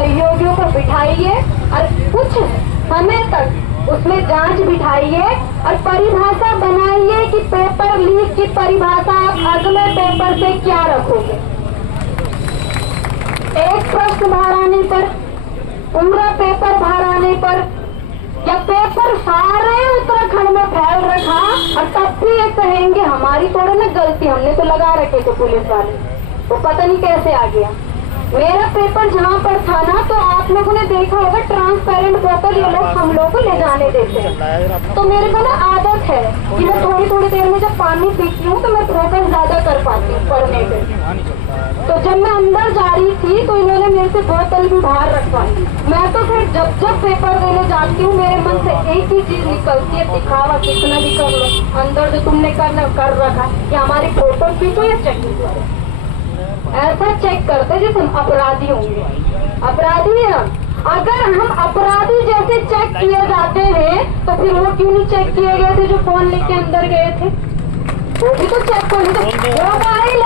सहयोगियों को बिठाइए और कुछ समय तक उसमें जांच बिठाइए और परिभाषा बनाइए कि पेपर लीक की परिभाषा आप अगले पेपर से क्या रखोगे। एक प्रश्न बाहर आने पर, पूरा पेपर बाहर आने पर, या पेपर सारे उत्तराखंड में फैल रखा और तब भी ये कहेंगे हमारी थोड़ी ना गलती, हमने तो लगा रखे थे पुलिस वाले, वो पता नहीं कैसे आ गया। मेरा पेपर जहाँ पर था ना, तो आप लोगों ने देखा होगा ट्रांसपेरेंट बोतल ये लोग हम लोग को ले जाने देते हैं। तो मेरे को ना आदत है कि मैं थोड़ी थोड़ी देर में जब पानी पीती हूँ तो मैं फोकस ज्यादा कर पाती हूँ पढ़ने पे। तो जब मैं अंदर जा रही थी तो इन्होंने मेरे से बोतल भी बाहर रखवाई। मैं तो फिर जब पेपर देने जाती हूँ मेरे मन से एक ही चीज निकलती है, दिखावा कितना भी कर लो, अंदर जो तुमने कर रखा कि हमारी फोटो खींचो या चेकिंग करो। ऐसा चेक करते जैसे हम अपराधी होंगे। अपराधी है हम, अगर हम अपराधी जैसे चेक किए जाते हैं तो फिर वो क्यों नहीं चेक किए गए थे जो फोन लेके अंदर गए थे? वो भी तो चेक करने थे। मोबाइल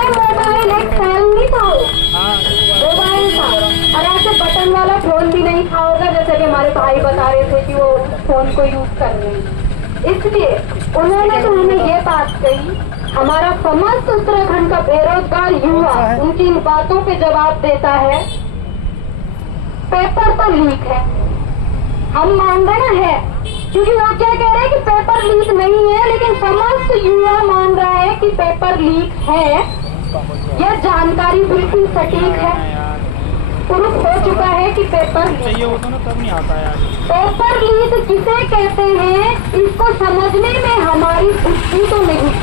एक फैल नहीं था, मोबाइल था, और ऐसे बटन वाला फोन भी नहीं था होगा जैसे कि हमारे भाई बता रहे थे कि वो फोन को यूज कर रहे हैं। इसलिए उन्होंने तो हमें ये बात कही, हमारा समस्त उत्तराखंड का बेरोजगार युवा उनकी इन बातों पे जवाब देता है। पेपर तो लीक है, हम मान रहे ना है, क्योंकि वो क्या कह रहे हैं कि पेपर लीक नहीं है, लेकिन समस्त युवा मान रहा है कि पेपर लीक है। यह जानकारी बिल्कुल सटीक है, प्रूफ हो चुका है कि पेपर लीक है। तब नहीं आता यार। पेपर लीक किसे कहते हैं इसको समझने में हमारी बुद्धि तो नहीं,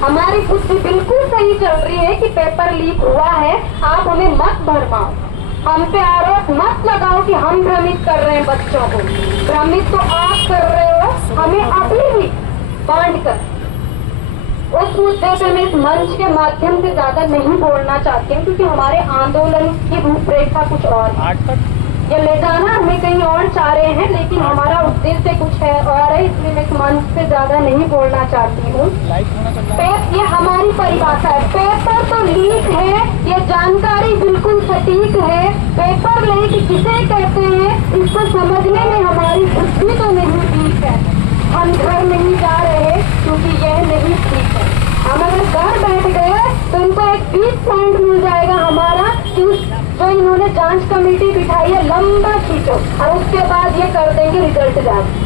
हमारी बुद्धि बिल्कुल सही चल रही है कि पेपर लीक हुआ है। आप हमें मत भरमाओ, हम पे आरोप मत लगाओ कि हम भ्रमित कर रहे हैं बच्चों को। भ्रमित तो आप कर रहे हो, हमें अभी भी बांट कर। उस मुद्दे पे मैं इस मंच के माध्यम से ज्यादा नहीं बोलना चाहती हूँ, क्योंकि हमारे आंदोलन की रूपरेखा कुछ और है। ये ले जाना हमें कहीं और चाह रहे हैं, लेकिन हमारा उद्देश्य कुछ है और है, इसलिए मैं इस मंच से ज्यादा नहीं बोलना चाहती हूँ। ये हमारी परिभाषा है, पेपर तो लीक है, ये जानकारी बिल्कुल सटीक है। पेपर लीक किसे कहते हैं इसको समझने में हमारी बुद्धि तो नहीं ठीक है। हम घर नहीं जा रहे क्योंकि यह नहीं ठीक है। हम अगर घर बैठ गए तो इनको एक 20 पॉइंट मिल जाएगा हमारा कि जो इन्होंने जांच कमेटी बिठाई है लंबा खींचो, और उसके बाद ये कर देंगे रिजल्ट जारी।